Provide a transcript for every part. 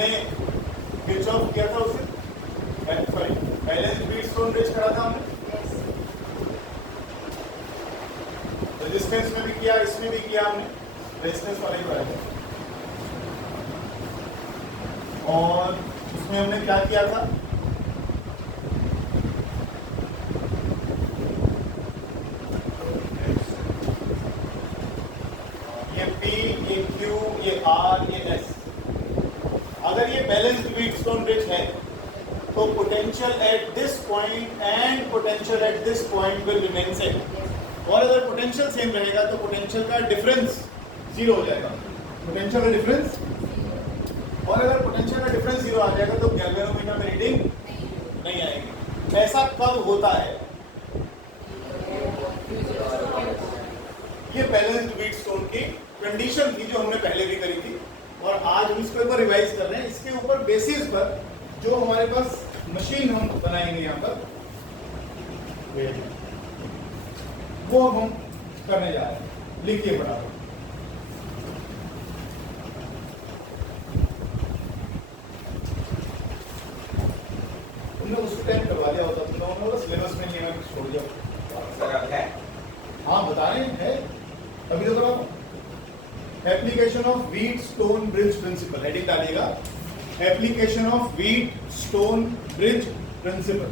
हमने किरचॉफ किया था उसे, सॉरी बैलेंस व्हीटस्टोन ब्रिज करा था हमने, रेजिस्टेंस में भी किया, इसमें भी किया हमने, रेजिस्टेंस वाला ही कराया था। और उसमें हमने क्या किया था, ये P, ये Q, ये R, ये S। अगर ये बैलेंस्ड व्हीटस्टोन ब्रिज है तो potential at this point and potential at this point will remain same. और अगर पोटेंशियल सेम रहेगा तो पोटेंशियल का डिफरेंस जीरो हो जाएगा, पोटेंशियल का डिफरेंस। और अगर पोटेंशियल का डिफरेंस जीरो आ जाएगा तो गैल्वेनोमीटर में रीडिंग नहीं आएगी। ऐसा कब होता है? ये बैलेंस्ड व्हीटस्टोन की कंडीशन थी जो हमने पहले भी करी थी, और आज हम इसके ऊपर रिवाइज कर रहे हैं। इसके ऊपर बेसिस पर जो हमारे पास मशीन हम बनाएंगे यहाँ पर, वो हम करने जा रहे हैं। लिखिए बराबर, तुमने उस टाइम करवा दिया होता, तुम लोगों ने सिलेबस में नहीं, मैं छोड़ दिया। हाँ बता रहे हैं, अभी तो करो। Application of Wheatstone bridge principle, heading डालिएगा, application of Wheatstone bridge principle,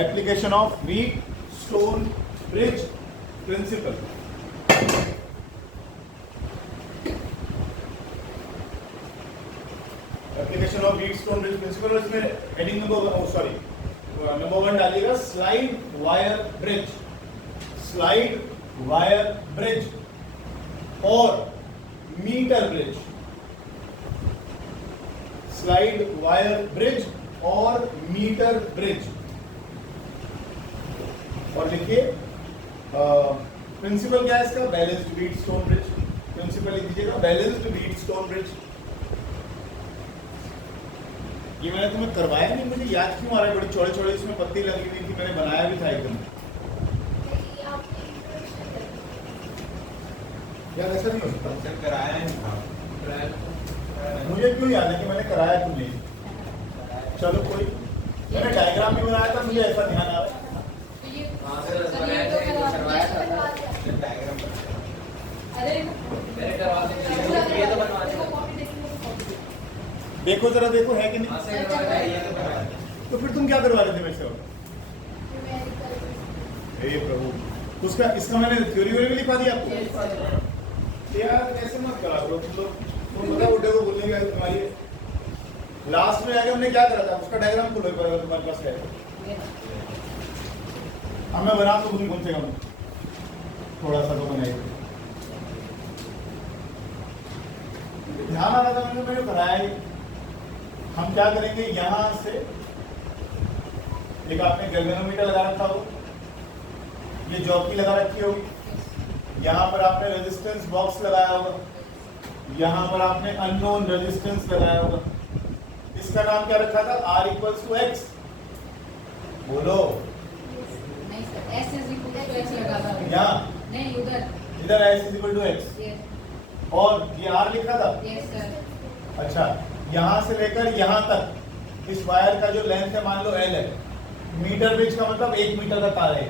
application of Wheatstone bridge principle. Application of Wheatstone bridge principle, और इसमें हेडिंग नंबर 1 डालिएगा, slide wire bridge, slide wire bridge और metre bridge, slide wire bridge और metre bridge. और लिखिए principal क्या है इसका, बैलेंस्ड व्हीटस्टोन ब्रिज। प्रिंसिपल लिख दीजिएगा, बैलेंस्ड व्हीटस्टोन ब्रिज। ये मैंने तुम्हें करवाया नहीं, मुझे याद क्यों आ रहा है, बड़ी चौड़े चौड़े इसमें पत्ती लगी हुई थी, मैंने बनाया भी था एकदम। यार ऐसा नहीं हो सकता, कराया है, मुझे क्यों याद है कि मैंने कराया क्यों नहीं। चलो कोई, मैंने डायग्राम भी बनाया था, मुझे ऐसा ध्यान आ रहा है। देखो जरा, देखो है कि नहीं, तो फिर तुम क्या करवा रहे थे मेरे से? हे प्रभु, उसका इसका मैंने थ्योरी भी लिखवा दिया आपको। यार ऐसे मत करा करो तुम लोग, तुम बता उठे को बोलने का तुम्हारी लास्ट में आगे हमने क्या करा था, उसका डायग्राम खोलो अगर तुम्हारे पास है। अब मैं बना तो कम से कम थोड़ा सा तो बनाइए, ध्यान आ रहा था मैंने कराया ही। हम क्या करेंगे, यहां से एक आपने गैल्वेनोमीटर लगा रखा हो, ये जॉकी लगा रखी होगी, यहाँ पर आपने रेजिस्टेंस बॉक्स लगाया होगा, यहाँ पर आपने अननोन रेजिस्टेंस लगाया होगा। इसका नाम क्या रखा था, R = X। बोलो नहीं सर, S = X लगा था यहाँ, नहीं उधर, इधर S = X, और ये R लिखा था। Yes sir. अच्छा, यहाँ से लेकर यहाँ तक इस वायर का जो लेंथ है मान लो L है, मीटर ब्रिज का मतलब 1 मीटर का तार है,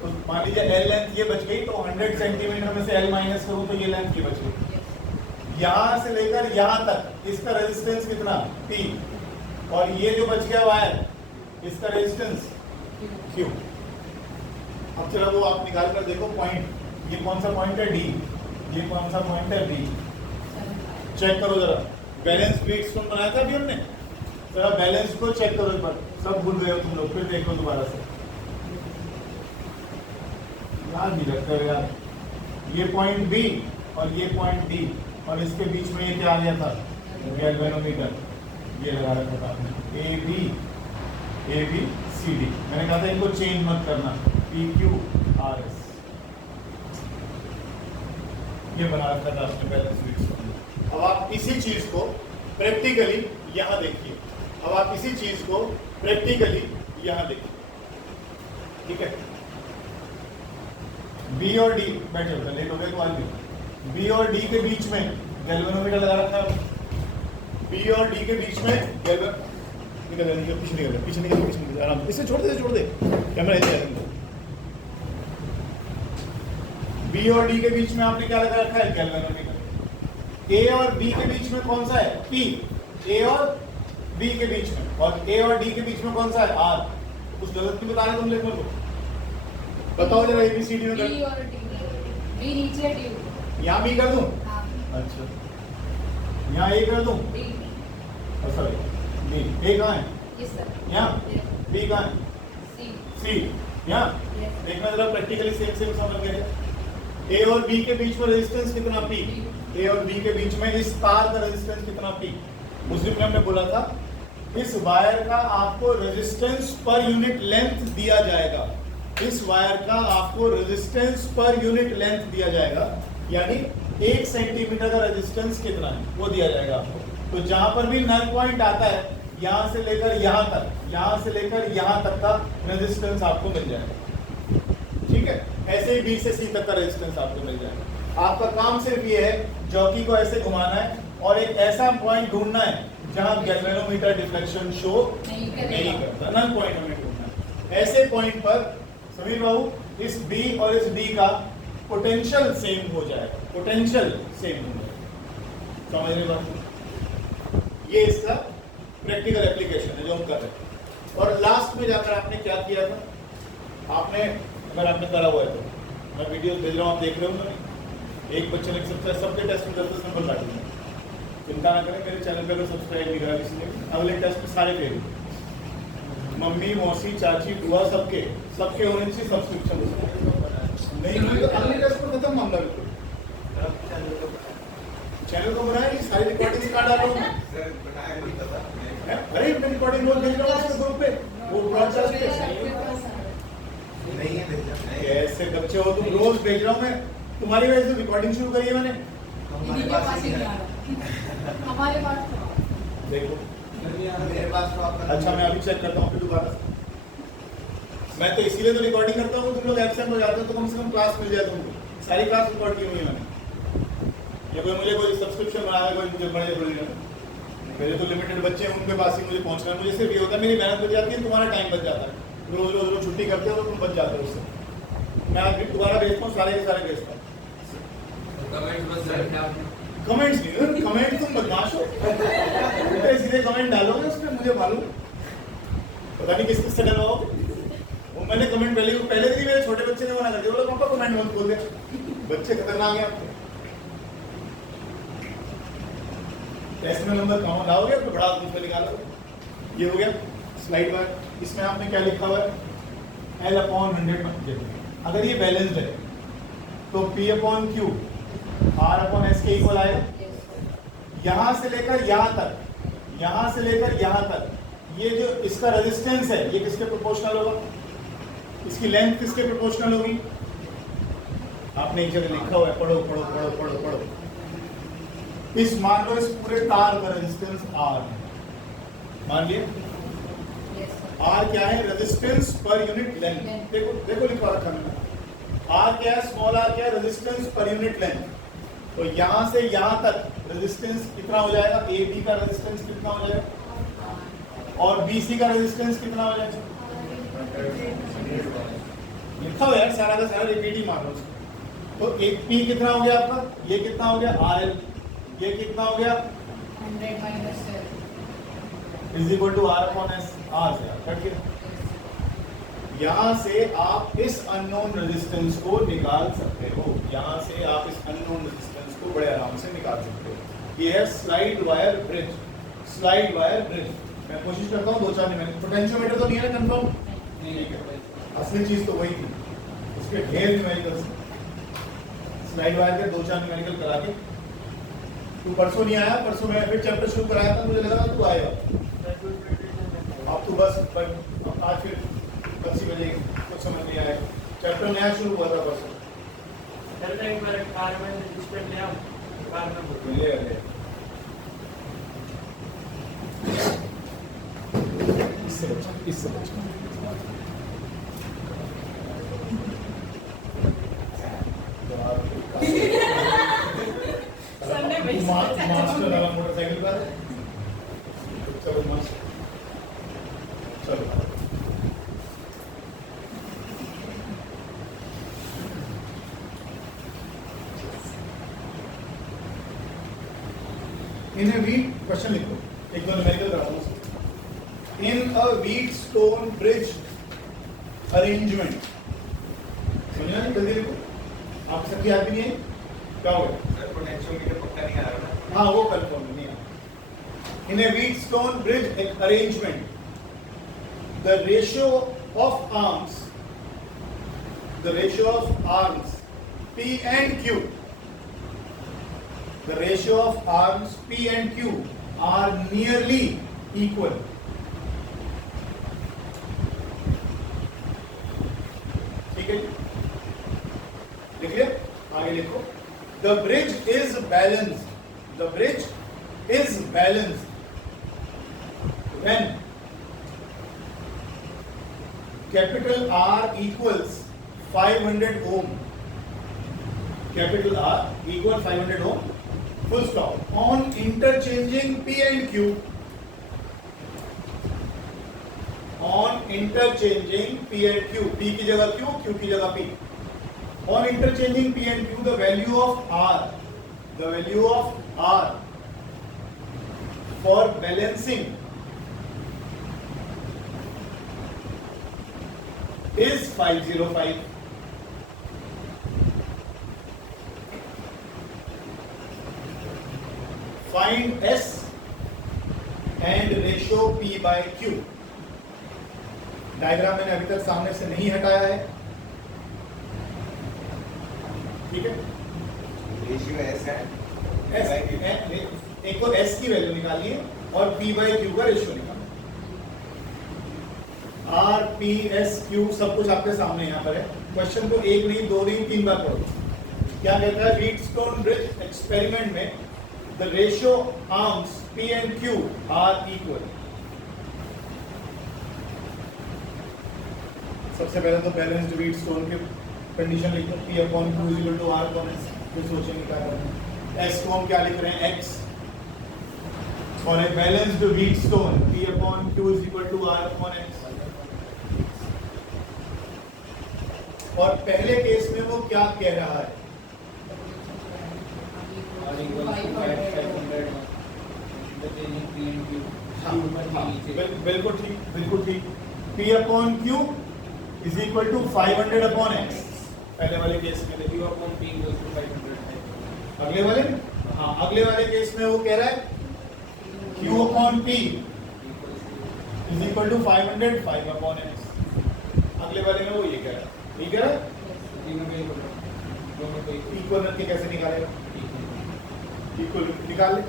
तो मान लीजिए L लेंथ ये बच गई, तो 100 सेंटीमीटर में से L माइनस करूँ तो ये लेंथ ये बच गई। यहाँ से लेकर यहाँ तक इसका रेजिस्टेंस कितना, P, और ये जो बच गया वायर इसका रेजिस्टेंस Q। अब चलो वो आप निकाल कर देखो पॉइंट, ये कौन सा पॉइंट है, D, ये कौन सा पॉइंट है, B। चेक करो जरा, बैलेंस व्हीटस्टोन बनाया था अभी हमने, जरा बैलेंस को चेक करो एक बार, सब भूल गए हो तुम लोग, फिर देखो दोबारा से, याद नहीं रखते हो यार। ये पॉइंट B और ये पॉइंट D, और इसके बीच में ये क्या आ गया था, गैल्वेनोमीटर, ये लगा रखा था आपने, A B C D। मैंने कहा था इनको चेंज मत करना, P Q R S, ये बना रखा था आपने बैलेंस व्हीटस्टोन। अब आप इसी चीज को प्रैक्टिकली यहाँ देखिए, अब आप इसी चीज को प्रैक्टिकली यहाँ देखिए, ठीक है। B और D, बैठे होते लेट हो गए तो आज भी, B और D के बीच में गैल्वेनोमीटर लगा रखा है, बी और डी के बीच में पीछे निकल आराम से, इसे छोड़ दे कैमरा इधर है। बी और डी के बीच में आपने क्या लगा रखा है, गैल्वेनोमीटर। ए और बी के बीच में कौन सा है, पी। ए और बी के बीच में, और ए और डी के बीच में कौन सा है, आर। कुछ गलत नहीं बता रहे तुम लोग को, बताओ जरा एबीसीडी में। डी और डी, बी नीचे डी, यहाँ बी कर दूं? हाँ, अच्छा, यहाँ ए कर दूं? D, sorry B. ए कहाँ है? यस सर, यहाँ। बी कहाँ है? सी, सी यहाँ। यस, देखना जरा प्रैक्टिकली सेम समझ गए। ए और बी के बीच में रेजिस्टेंस कितना पी। ए और बी के बीच में इस तार का रेजिस्टेंस कितना पी। उस दिन में हमने बोला था इस वायर का आपको रेजिस्टेंस पर यूनिट लेंथ दिया जाएगा। इस वायर का आपको रेजिस्टेंस पर यूनिट लेंथ दिया जाएगा, यानी 1 सेंटीमीटर का रेजिस्टेंस कितना है वो दिया जाएगा आपको। तो जहां पर भी नल पॉइंट आता है, यहां से लेकर यहां तक, यहां से लेकर यहां तक का रेजिस्टेंस आपको मिल जाएगा। ठीक है, ऐसे ही बी से सी तक का रेजिस्टेंस आपको मिल जाएगा। आपका काम सिर्फ ये है जॉकी को ऐसे घुमाना है और एक ऐसा पॉइंट ढूंढना है जहां गैल्वेनोमीटर डिफ्लेक्शन शो नहीं करता। नल पॉइंट हमें ढूंढना है। ऐसे पॉइंट पर समीर बाबू इस बी और इस डी का पोटेंशियल सेम हो जाएगा, पोटेंशियल सेम हो जाएगा। समझ रहे बात? ये इसका प्रैक्टिकल एप्लीकेशन है जो हम कर रहे हैं। और लास्ट में जाकर आपने क्या किया था, आपने अगर आपने करा हुआ है तो मैं वीडियो भेज रहा हूँ, आप देख रहे हो ना। एक बच्चे ने सबके टेस्ट में 10 नंबर काटेंगे। चिंता ना करें, मेरे चैनल पे अगर सब्सक्राइब नहीं करा किसी ने, अगले टेस्ट में सारे फेल, मम्मी मौसी चाची बुआ सबके होने चाहिए सब्सक्रिप्शन। नहीं हुई तो अगले टेस्ट पर खत्म मामला। बिल्कुल चैनल को बनाया, सारी रिकॉर्डिंग काट डालो। अरे मैं रिकॉर्डिंग रोज भेज रहा हूँ ग्रुप पे, वो ब्रॉडकास्ट पे नहीं है। कैसे बच्चे हो तुम, रोज भेज रहा हूँ मैं। तुम्हारी वजह से रिकॉर्डिंग शुरू करी है मैंने। हमारे पास देखो मेरे पास तो आपका। अच्छा मैं अभी चेक करता हूँ फिर दोबारा। मैं तो इसीलिए तो रिकॉर्डिंग करता हूँ, तुम लोग एब्सेंट हो जाते हो तो कम से कम क्लास मिल जाए तुमको। सारी क्लास रिकॉर्ड की हुई है मैंने। या कोई मुझे कोई सब्सक्रिप्शन बनाया, कोई मुझे बड़े थोड़ी ना। मेरे तो लिमिटेड बच्चे हैं, उनके पास ही मुझे पहुंचना है। मुझे सिर्फ ये होता है मेरी मेहनत बच जाती है, तुम्हारा टाइम बच जाता है। रोज छुट्टी करते हो तो तुम बच जाते हो उससे। मैं आज भी दोबारा भेजता हूँ, सारे के सारे भेजता हूँ। कमेंट्स नहीं, कमेंट तुम बदमाश हो। उल्टे सीधे कमेंट डालोगे उस पर, मुझे मालूम पता नहीं किस से डलवाओगे। वो मैंने कमेंट पहले दिन ही मेरे छोटे बच्चे ने मना कर दिया, बोला पापा कमेंट मत खोल दे। बच्चे खतरनाक है आपके। टेस्ट में नंबर कहाँ लाओगे, तो बड़ा दूसरा निकालोगे। ये हो गया स्लाइड बार। इसमें आपने क्या लिखा हुआ है, L/100। अगर ये बैलेंस्ड है तो P/Q R/S के इक्वल आएगा। यहां से लेकर यहां तक, यहां से लेकर यहां तक, ये जो इसका रेजिस्टेंस है ये किसके प्रोपोर्शनल होगा, इसकी लेंथ किसके प्रोपोर्शनल होगी। आपने एक जगह लिखा हुआ है, पढ़ो पढ़ो पढ़ो पढ़ो पढ़ो। इस मान लो इस पूरे तार का रेजिस्टेंस R है, मान लिया। R क्या है, रेजिस्टेंस पर यूनिट लेंथ। देखो देखो लिखा रखा मैंने। R क्या है, स्मॉल r क्या है, रेजिस्टेंस पर यूनिट लेंथ। तो यहां से यहां तक रेजिस्टेंस कितना हो जाएगा, AB का रेजिस्टेंस कितना हो जाएगा और BC का रेजिस्टेंस कितना हो जाएगा। लिखा हुआ है सारा का सारा, रिपीट ही मार लो। तो एक P कितना हो गया आपका, ये कितना हो गया RL, ये कितना हो गया 100 minus is equal to R/S। R से कट गया। यहाँ से आप इस अननोन रेजिस्टेंस को निकाल सकते हो, यहाँ से आप इस अननोन रेजिस्टेंस को बड़े आराम से निकाल सकते हो। ये है slide wire bridge, slide wire bridge. मैं कोशिश करता हूँ 2-4 मिनट। पोटेंशियोमीटर तो नहीं है ना कंफर्म? ठीक है, असली चीज तो वही थी, उसके ढेर न्यूमेरिकल्स। स्लाइड वायर के 2-4 न्यूमेरिकल करा के। तू परसों नहीं आया, परसों मैं फिर चैप्टर शुरू कराया था, मुझे लगा तू आएगा। अब तू बस आज फिर 10 बजे कुछ समझ नहीं आया, चैप्टर नया शुरू हुआ था परसों। इससे बचा मास्टर वाला मोटरसाइकिल पर इन ए वीट क्वेश्चन लिखो, एक दो न्यूमेरिकल करा दो। इन अ वीट स्टोन ब्रिज अरेंजमेंट, समझना नहीं, जल्दी लिखो, आप सबकी याद भी नहीं है क्या होगा? पोटेंशियोमीटर पक्का नहीं आ रहा ना। हाँ वो कंफर्म नहीं है। In a Wheatstone bridge arrangement the ratio of arms P and Q, the ratio of arms P and Q are nearly equal. ठीक है, लिख लिया, आगे लिखो। The bridge is balanced. The bridge is balanced when capital R equals 500 ohm. Capital R equal 500 ohm. Full stop. On interchanging P and Q. On interchanging P and Q. P की जगह Q, Q की जगह P. On interchanging P and Q, the value of R for balancing is 505. Find S and ratio P by Q. Diagram मैंने अभी तक सामने से नहीं हटाया है, ठीक है। रेशियो एस है, S, एक तो S की वैल्यू निकालिए और P by Q का रेशियो निकालिए। R, P, S, Q सब कुछ आपके सामने यहाँ पर है। क्वेश्चन को एक नहीं, दो नहीं, तीन बार पढ़ो। क्या कहता है? व्हीटस्टोन ब्रिज एक्सपेरिमेंट में the ratio arms P and Q are equal. सबसे पहले तो बैलेंस्ड व्हीटस्टोन के कंडीशन लिखो, P upon Q is equal to R upon S। फिर सोचेंगे क्या करना है। S को हम क्या लिख रहे हैं? X। और एक balanced Wheatstone P upon Q is equal to R upon X। और पहले केस में वो क्या कह रहा है? बिल्कुल ठीक, बिल्कुल ठीक। P upon Q is equal to 500 upon X। पहले वाले केस में देखिए, upon P equals to 500 है। अगले वाले, हाँ अगले वाले केस में वो कह रहा है Q upon P is equal to 500 5 upon X। अगले वाले में वो ये कह रहा है, ठीक है। इक्वल रख के कैसे निकालेगा? इक्वल निकाल ले,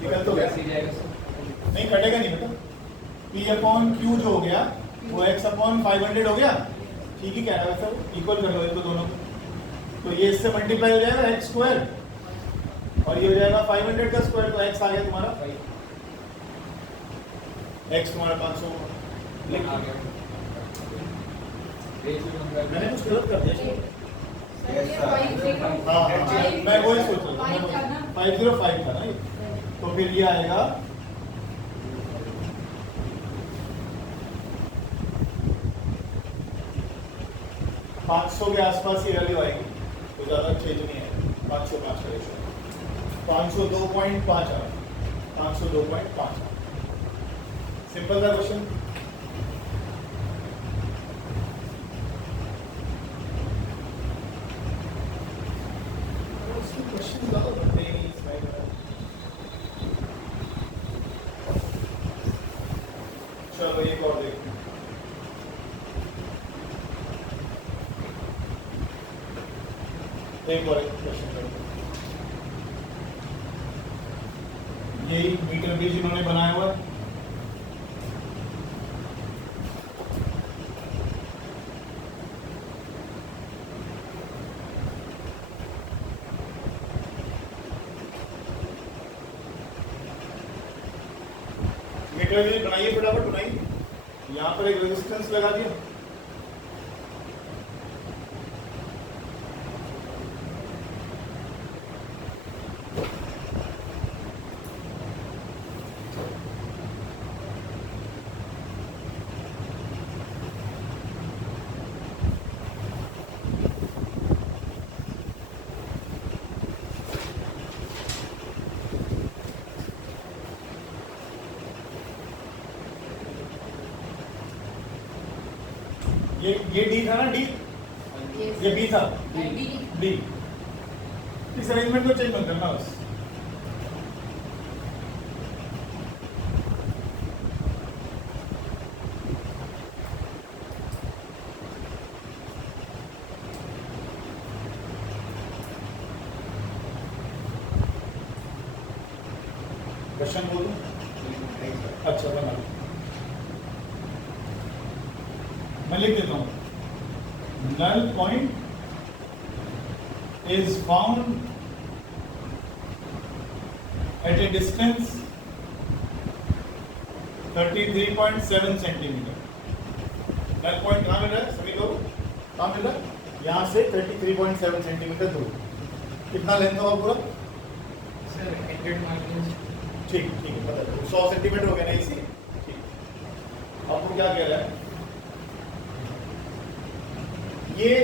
निकल तो गया, नहीं कटेगा नहीं बेटा। P अपॉन Q जो हो गया वो X अपॉन 500 हो गया, ठीक ही कह रहा है वैसे। इक्वल कर लो इनको दोनों, तो ये इससे मल्टीप्लाई हो जाएगा x स्क्वायर और ये हो जाएगा 500 का स्क्वायर, तो x आ गया तुम्हारा 5। x तुम्हारा 500 आ गया। मैंने कुछ गलत कर दिया? हाँ मैं वही सोच रहा था, 505 था ना ये, तो फिर ये आएगा 500 के आसपास ये वैल्यू आएगी, तो ज़्यादा चेंज नहीं है। 505 का रेशियो 502.5 आ, 502.5। सिंपल था क्वेश्चन। क्वेश्चन ज़्यादा बनते ही नहीं स्लाइड में। चलो एक और देखते हैं। एक और क्वेश्चन करते हैं। यही मीटर ब्रिज इन्होंने बनाया हुआ है। मीटर ब्रिज बनाइए, फटाफट बनाइए। यहाँ पर एक रेजिस्टेंस लगा दिया, ये डी था ना, डी ये बी था, डी। इस अरेंजमेंट को चेंज मत करना बस। क्वेश्चन बोलो। अच्छा बना, मैं लिख देता हूं। null point is found at a distance 33.7 centimetre. null point कहाँ मिल रहा है सभी लोग, कहाँ मिल रहा है? यहाँ से 33.7 सेंटीमीटर दूर। कितना लेंथ होगा पूरा? ठीक ठीक है, बता दो। 100 सेंटीमीटर हो गया ना इसी। ठीक, आपको क्या कह रहा है? ये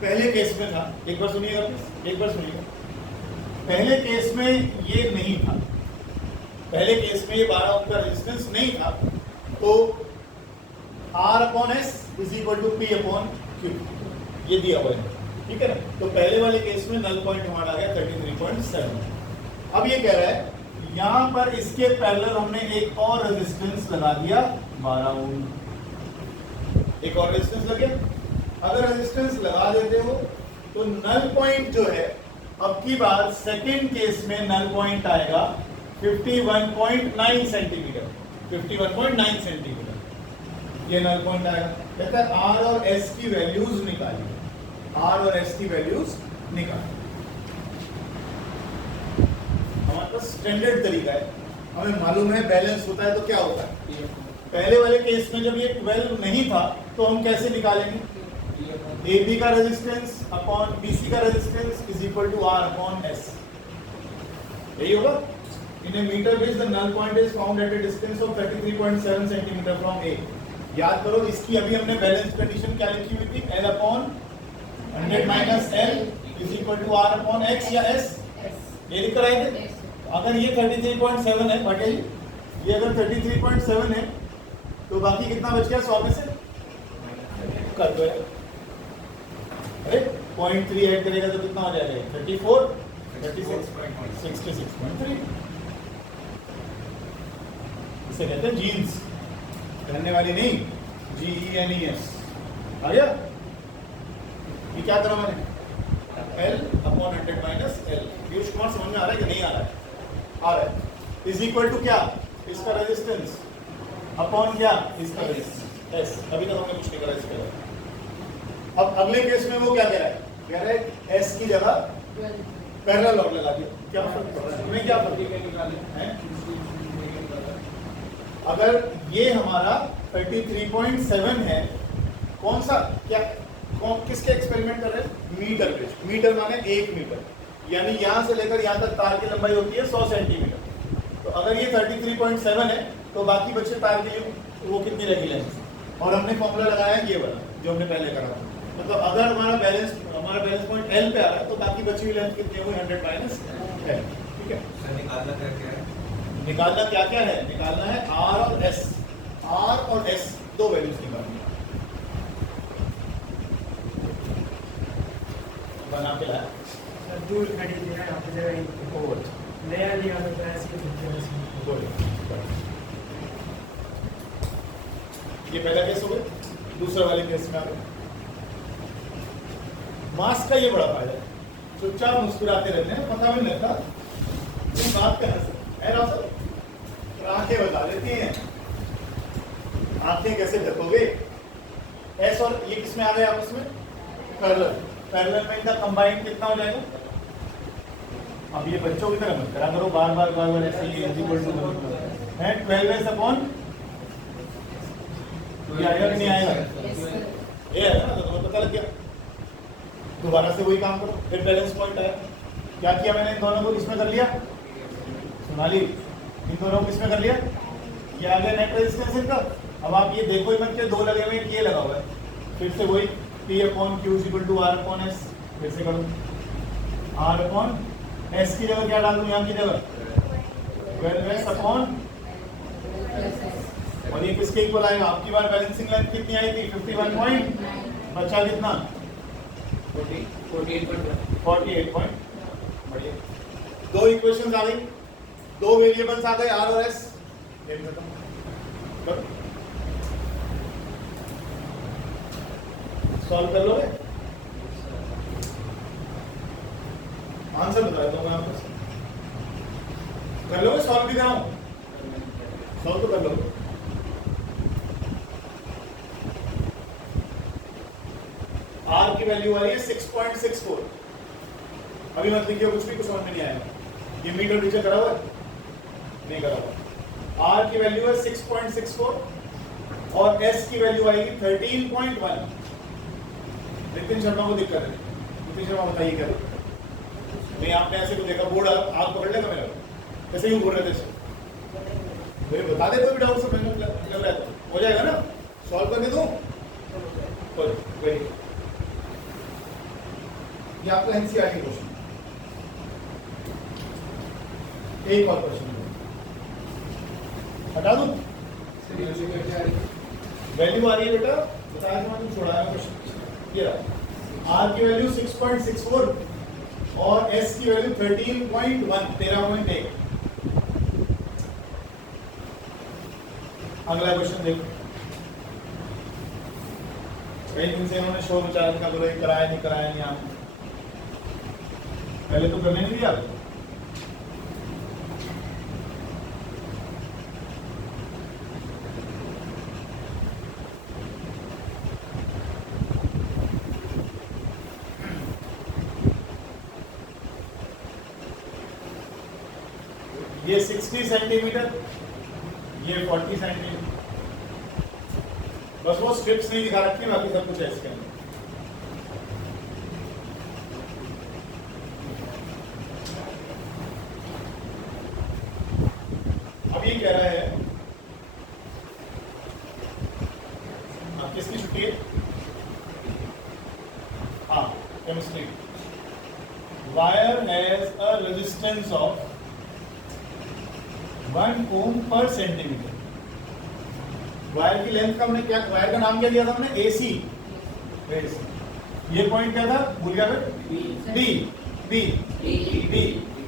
पहले केस में था, एक बार सुनिएगा प्लीज, एक बार सुनिएगा। पहले केस में ये नहीं था, पहले केस में ये 12 ओम का रेजिस्टेंस नहीं था, तो R/S is equal to P upon Q ये दिया हुआ है, ठीक है ना। तो पहले वाले केस में नल पॉइंट हमारा आ गया 33.7। अब ये कह रहा है यहां पर इसके पैरेलल हमने एक और रेजिस्टेंस लगा दिया 12 ओम, एक और रेजिस्टेंस लग गया। अगर रेजिस्टेंस लगा देते हो तो नल पॉइंट जो है, अब की बार सेकंड केस में नल पॉइंट आएगा 51.9 सेंटीमीटर, 51.9 सेंटीमीटर ये नल पॉइंट आएगा। कहता है R और S की वैल्यूज निकालिए, R और S की वैल्यूज निकालिए। हमारे पास स्टैंडर्ड तरीका है, हमें मालूम है बैलेंस होता है तो क्या होता है। पहले वाले केस में जब ये 12 नहीं था तो हम कैसे निकालेंगे? AB का रेजिस्टेंस अपॉन BC का resistance is equal to R upon S, यही होगा। In a metre base the null point is found at a distance of 33.7 centimetre from A। याद करो इसकी अभी हमने बैलेंस कंडीशन क्या लिखी हुई थी? L upon 100 minus L is equal to R upon X या S, ये लिख कर आए थे। अगर ये 33.7 है बटे ये अगर 33.7 है तो बाकी कितना बच गया 100 में से? कर दो यार, अरे 0.3 ऐड करेगा तो कितना हो जाएगा? 34, 36, 66.3। इसे कहते हैं जीन्स, कहने वाली नहीं, GENES। आ गया? ये क्या करा मैंने? L upon 100 minus L। Piyush Kumar समझ में आ रहा है कि नहीं आ रहा है? आ रहा है। इज इक्वल टू क्या? इसका रेजिस्टेंस अपॉन क्या? इसका रेजिस्टेंस S। अभी तक हमने कुछ नहीं करा इसके बाद। अब अगले केस में वो क्या कह रहा है? कह रहा है S की जगह पैरेलल लॉग लगा दिया। क्या फर्क पड़ रहा है? तुम्हें क्या फर्क है? अगर ये हमारा 33.7 है, कौन सा क्या किसके एक्सपेरिमेंट कर रहे हैं? मीटर पे। मीटर माने 1 मीटर, यानी यहां से लेकर यहां तक तार की लंबाई होती है 100 सेंटीमीटर। तो अगर ये 33.7 है तो बाकी बच्चे तार के लिए वो कितनी रहेगी लेंथ? और हमने फॉर्मूला लगाया ये वाला जो हमने पहले करा था। मतलब अगर हमारा बैलेंस पॉइंट L पे आ रहा है तो बाकी बची हुई लेंथ कितनी होगी? 100 माइनस L, ठीक है। निकालना क्या क्या है? निकालना क्या क्या है? निकालना है R और S, R और S दो वैल्यूज निकालनी है। बना के लाया दूर खड़ी थी ना, यहाँ पे जगह ही नया लिया तो ऐसे ही ये पहला केस हो गया। दूसरे वाले केस में आ गए। मास्क का ये बड़ा फायदा है, चुपचाप मुस्कुराते रहते हैं, पता भी नहीं लगता तुम बात कर रहे हो। आंखें बता देती हैं, आंखें कैसे ढकोगे? एस और ये किसमें आ गए आपस में? पैरेलल। पैरेलल में इनका कंबाइंड कितना हो जाएगा? अब ये बच्चों की तरह मत करा करो, बार बार ऐसे ही इक्वल टू है 12s अपॉन ये आएगा कि नहीं आएगा? ये है ना, तो तुम्हें पता लग गया। दोबारा से वही काम करो, फिर बैलेंस पॉइंट आया। क्या किया मैंने? इन दोनों को किसमें कर लिया? सोनाली, इन दोनों को किसमें कर लिया? ये आ गया नेट रेजिस्टेंस इनका। अब आप ये देखो ही मत के 2 लगे हुए हैं, ये लगा हुआ है। फिर से वही P upon Q equal to R upon S। फिर से करो R अपॉन S की जगह क्या डाल दूं? यहाँ की जगह 12s अपॉन, और ये किसके इक्वल आएगा? आपकी बार बैलेंसिंग लेंथ कितनी आई थी? 51.9। बचा कितना 48.1 48 पॉइंट। बढ़िया, दो इक्वेशंस आ गई, दो वेरिएबल्स आ गए आर और एस। गेम खत्म। करो, सॉल्व कर लोगे? आंसर बता देता हूँ मैं आपको। कर लोगे? सॉल्व भी कराऊं? सॉल्व तो कर लोगे। आर की वैल्यू आ रही है 6.64। अभी मत लिखिए कुछ भी, कुछ समझ में नहीं आएगा। ये मीटर नीचे करा हुआ है? नहीं करा हुआ। आर की वैल्यू है 6.64 और एस की वैल्यू आएगी 13.1। नितिन शर्मा को दिक्कत है। नितिन शर्मा बताइए क्या दिक्कत है? नहीं, आपने ऐसे तो देखा बोर्ड आप पकड़ लेगा मेरा, कैसे ही बोल रहे थे मुझे बता दे, कोई भी डाउट सब लग रहा है तो हो जाएगा ना? सॉल्व करके दूं? Very good. ये आपका एनसीईआरटी क्वेश्चन। एक और क्वेश्चन हटा दूं? वैल्यू आ रही है बेटा, बताया था तुम, छोड़ा है क्वेश्चन। ये रहा, आर की वैल्यू 6.64 और एस की वैल्यू 13.1, 13.1। अगला क्वेश्चन देखो। कई दिन से इन्होंने शो विचार का बोला कराया नहीं आप पहले तो करने नहीं दिया। ये 60 सेंटीमीटर, ये 40 सेंटीमीटर। बस वो स्ट्रिप्स नहीं दिखा रखी, बाकी सब कुछ है इसके अंदर। अब ये कह रहा है, अब किसकी छुट्टी है? हाँ, chemistry. Wire has a resistance of 1 ओम पर सेंटीमीटर। वायर की लेंथ का हमने क्या, वायर का नाम क्या दिया था हमने? AC। ये पॉइंट क्या था, भूल गया मैं? B।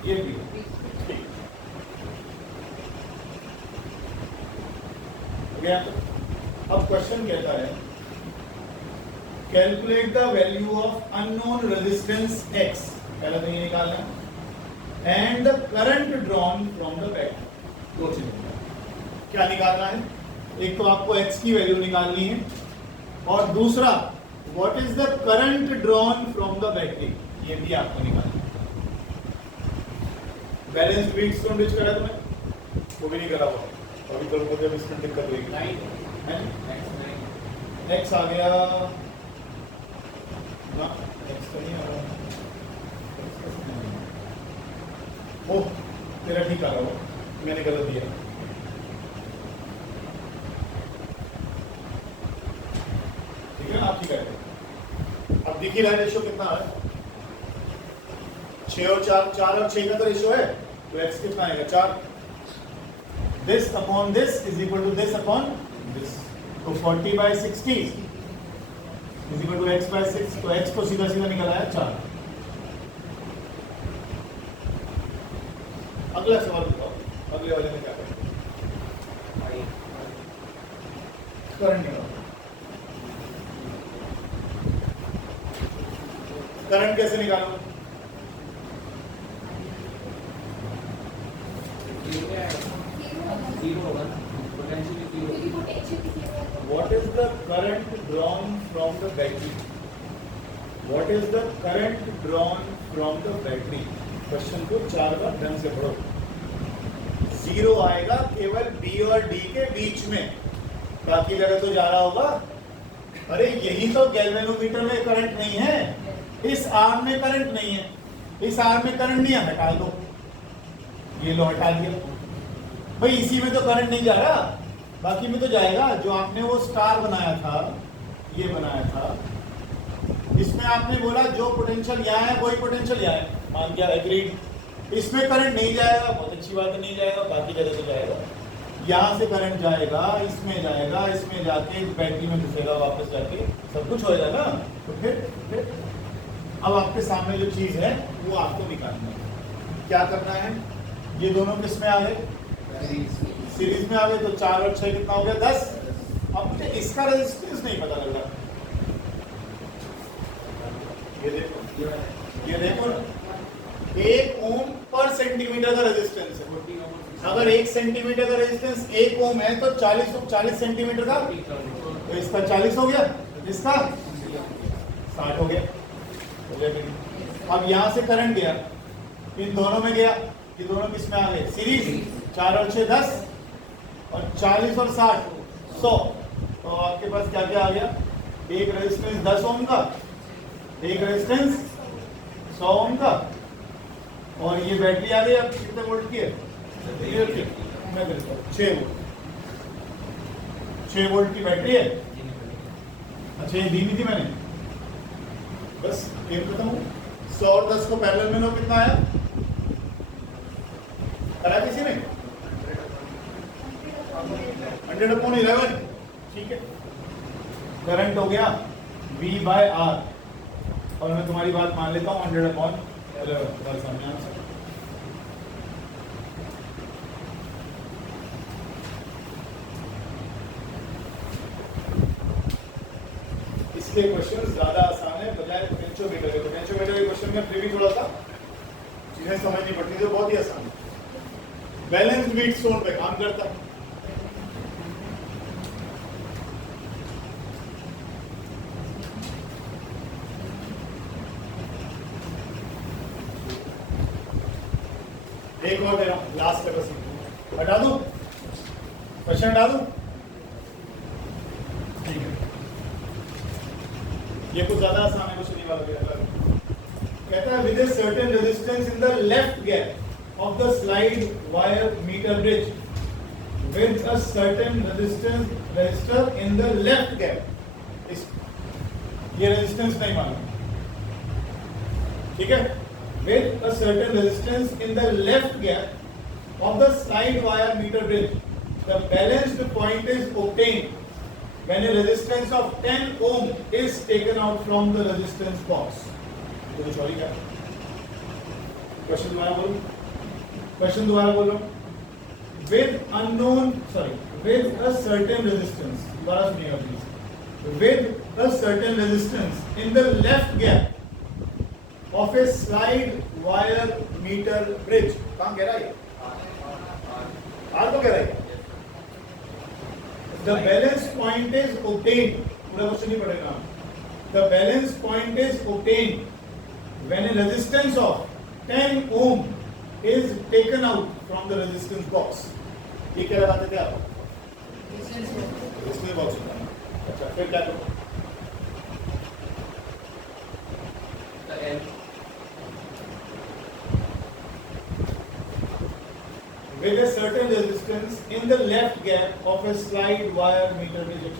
ये B। गया। अब क्वेश्चन कहता है calculate the value of unknown resistance X, पहले तो ये निकालना है, and the current drawn from the battery. दो चीजें क्या निकालना है, एक तो आपको X की वैल्यू निकालनी है और दूसरा what is the current drawn from the battery, ये भी आपको निकालना है। बैलेंस बीट स्टोन रिच करा तुम्हें, वो भी नहीं करा हुआ। अभी तो मुझे इसमें दिक्कत हुई। X आ गया ना, X तो नहीं आ रहा। ओह, तेरा ठीक आ रहा हो, मैंने गलत दिया। ठीक है ना, आप ठीक है। अब देखिए रेशियो कितना है, 6 और 4, 4 और 6 का तो रेशियो है, तो x कितना आएगा 4। This upon this is equal to this upon this, तो 40/60 इज इक्वल टू x/6, तो x को सीधा सीधा निकल आया 4। अगला सवाल बताओ, अगले वाले में क्या करें? करंट निकालो। करंट कैसे निकालो? What is the current drawn from the battery? What is the current drawn from the battery? Question को 4 बार ढंग से पढ़ो। 0 आएगा केवल B और D के बीच में, बाकी जगह तो जा रहा होगा। अरे यही तो गैल्वेनोमीटर में करंट नहीं है, इस आर्म में करंट नहीं है, इस आर्म में करंट नहीं है, हटा दो, ये लो हटा दिया भाई, इसी में तो करंट नहीं जा रहा, बाकी में तो जाएगा। जो आपने वो स्टार बनाया था, ये बनाया था, इसमें आपने बोला जो पोटेंशियल यहाँ है वही पोटेंशियल यहाँ है, मान गया, एग्रीड। इसमें करंट नहीं जाएगा, बहुत अच्छी बात है, नहीं जाएगा, बाकी जगह तो जाएगा। यहाँ से करंट जाएगा, इसमें जाएगा, इसमें जाके बैटरी में घुसेगा, वापस जाके सब कुछ होएगा ना। तो फिर अब आपके सामने जो चीज है वो आपको निकालना है। क्या करना है, ये दोनों किस में आ गए, सीरीज में आ गए, तो 4 और 6 कितना हो गया 10। अब मुझे इसका रेजिस्टेंस नहीं पता लग रहा, ये देखो ना, 1 ओम पर सेंटीमीटर का रेजिस्टेंस है। अगर 1 सेंटीमीटर का रेजिस्टेंस 1 ओम है तो 40 सेंटीमीटर का, तो इसका 40 हो गया, इसका 60 हो गया। अब यहां से करंट गया, इन दोनों में गया, ये दोनों किस में आ गए, सीरीज। 4 और 6 10, और 40 और 60 100। तो आपके पास क्या क्या आ गया, एक रेजिस्टेंस 10 ओम का, एक रेजिस्टेंस 100 ओम का, और ये बैटरी आ गई। अब कितने वोल्ट की है, मैं करता हूँ 6 वोल्ट की बैटरी है। अच्छा ये दी नहीं थी मैंने, बस गेम खत्म हो। 100 और 10 को पैरेलल में लो, कितना आया, करा किसी ने 100/11। ठीक है, करंट हो गया V/R, और मैं तुम्हारी बात मान लेता हूँ 100/11। बस सामने आंसर। इसके क्वेश्चन ज्यादा आसान है बजाय पोटेंशियोमीटर के। पोटेंशियोमीटर के क्वेश्चन में फिर भी थोड़ा सा चीजें समझनी पड़ती है, बहुत ही आसान है। बैलेंस बीट स्टोन पे काम करता है। एक और दे रहा हूं, लास्ट का बस हटा दूं, क्वेश्चन हटा दूं, ठीक है। ये कुछ ज्यादा आसान है, क्वेश्चन वाला कहता है with a certain resistance in the left gap of the slide wire meter bridge, with a certain register in the left gap. ये रेजिस्टेंस नहीं मालूम, ठीक है। With a certain resistance in the left gap of the slide wire meter bridge, the balanced point is obtained when a resistance of 10 ohm is taken out from the resistance box. तो sorry क्या question दोबारा बोलो। with a certain resistance, दोबारा सुनिएगा please. with a certain resistance in the left gap of a slide wire meter bridge, कहाँ कह रहा है, आर को कह रहा है। The balance point is obtained, पूरा क्वेश्चन नहीं पढ़ेगा। The balance point is obtained when a resistance of 10 ohm is taken out from the resistance box. ये क्या लगाते थे आप, resistance box। अच्छा फिर क्या करो, with a certain resistance in the left gap of a slide wire meter bridge।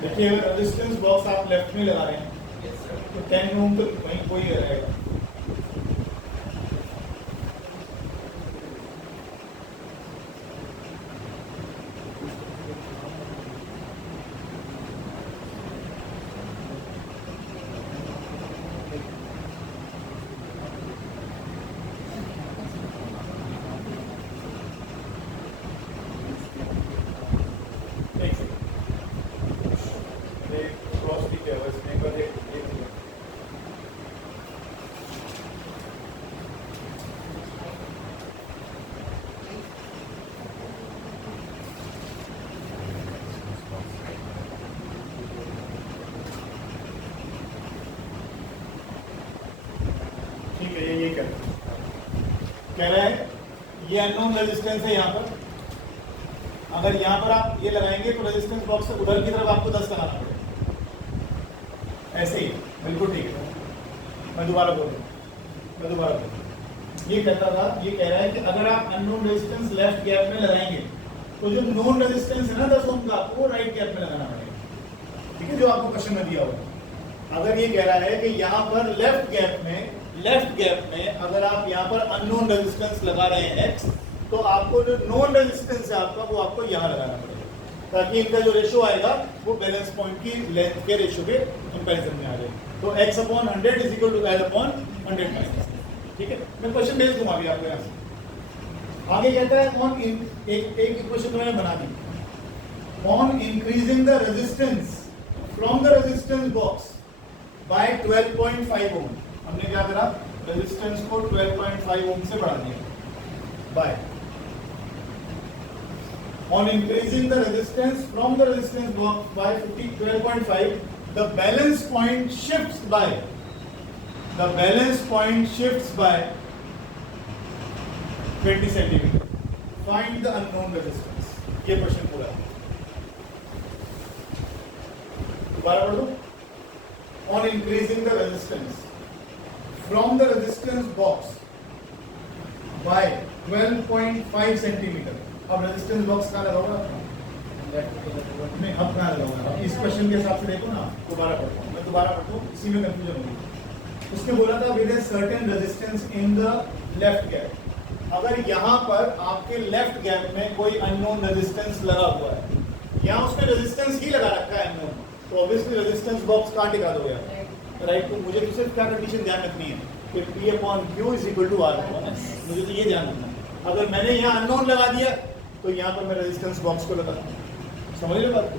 देखिए अगर रेजिस्टेंस बॉक्स आप लेफ्ट में लगा रहे हैं तो 10 ओम तो वहीं कोई रहेगा। ये कह रहा है ये अननोन रेजिस्टेंस है यहाँ पर। अगर यहाँ पर आप ये लगाएंगे तो रेजिस्टेंस बॉक्स से उधर की तरफ आपको 10 लगाना पड़ेगा, ऐसे ही बिल्कुल ठीक है। मैं दोबारा बोल रहा हूँ, ये कहता था, ये कह रहा है कि अगर आप अननोन रेजिस्टेंस लेफ्ट गैप में लगाएंगे तो जो नोन रेजिस्टेंस है ना 10 ओम का, आपको राइट गैप में लगाना पड़ेगा, ठीक है, जो आपको क्वेश्चन में दिया होगा। अगर ये कह रहा है कि यहाँ पर लेफ्ट लेफ्ट गैप में अगर आप यहाँ पर अननोन रेजिस्टेंस लगा रहे हैं x, तो आपको जो नोन रेजिस्टेंस है आपका वो आपको यहाँ लगाना पड़ेगा, ताकि इनका जो रेशो आएगा वो बैलेंस पॉइंट की लेंथ के रेशो के कंपैरिजन में आ जाए। तो x upon 100 is equal to l upon 100 minus. ठीक है, मैं क्वेश्चन भेज दूंगा अभी आपको यहाँ से। आगे कहता है ऑन एक इक्वेशन तो मैंने बना दी, on increasing the resistance from the resistance box by 12.5 ohm. हमने क्या करा, रेजिस्टेंस को 12.5 ओम से बढ़ा दिया bye on increasing the resistance from the resistance block by 12.5, the balance point shifts by 20 centimeter. Find the unknown resistance. ये question पूरा है। दोबारा पढ़ दो। On increasing the resistance from the resistance box by 12.5 centimeter. अब resistance box कहाँ लगा होगा? नहीं, अब कहाँ लगा होगा? अब इस क्वेश्चन के हिसाब से देखो ना, दोबारा पढ़ता हूँ, मैं दोबारा पढ़ता हूँ, इसी में कंफ्यूजन होगी। उसने बोला था with a certain resistance in the left gap. अगर यहाँ पर आपके लेफ्ट गैप में कोई अननोन रेजिस्टेंस लगा हुआ है, यहाँ उसने रेजिस्टेंस ही लगा रखा है अननोन, तो ऑब्वियसली रेजिस्टेंस बॉक्स कहाँ टिका दोगे आप? राइट। तो मुझे तो सिर्फ क्या कंडीशन ध्यान रखनी है कि P upon Q is equal to R upon S। मुझे तो ये ध्यान रखना है। अगर मैंने यहाँ अननोन लगा दिया तो यहाँ पर मैं रेजिस्टेंस बॉक्स को लगा, समझ लो बात को।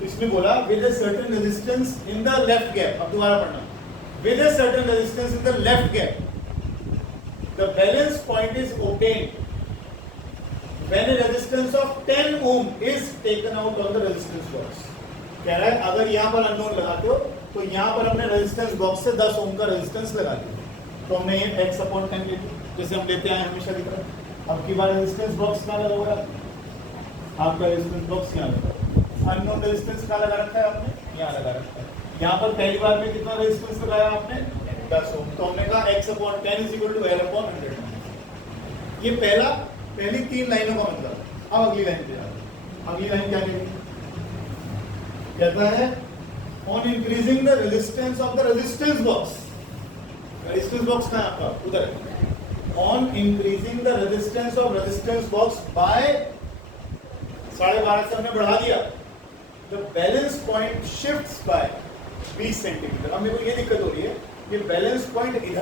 तो इसमें बोला with a certain resistance in the left gap. अब दोबारा पढ़ना, with a certain resistance in the left gap the balance point is obtained when a resistance of 10 ohm is taken out on the resistance box। कह रहा है अगर यहाँ पर unknown लगाते हो तो यहाँ पर हमने रेजिस्टेंस बॉक्स से 10 ओम का रेजिस्टेंस लगा दिया, तो हमने ये x अपॉन 10 ले लिया, जैसे हम लेते हैं हमेशा की तरह। अब की बार रेजिस्टेंस बॉक्स कहाँ लगा हुआ है? आपका रेजिस्टेंस बॉक्स यहाँ लगा, अननोन रेजिस्टेंस कहाँ लगा रखा है आपने? यहाँ लगा रखा है। यहाँ पर पहली बार में कितना रेजिस्टेंस लगाया आपने? 10 ओम। तो हमने कहा x upon 10 is equal to l upon 100। ये पहली 3 लाइनों का मतलब। अब अगली लाइन पे जाओ। अगली लाइन क्या कहती है? कहता है on increasing the resistance of the resistance box. Resistance box कहाँ है आपका? उधर है। On increasing the resistance of resistance box by 12.5 से हमने बढ़ा दिया, the balance point shifts by 20 centimetre. अब मेरे को ये दिक्कत हो रही है, ये बैलेंस पॉइंट इधर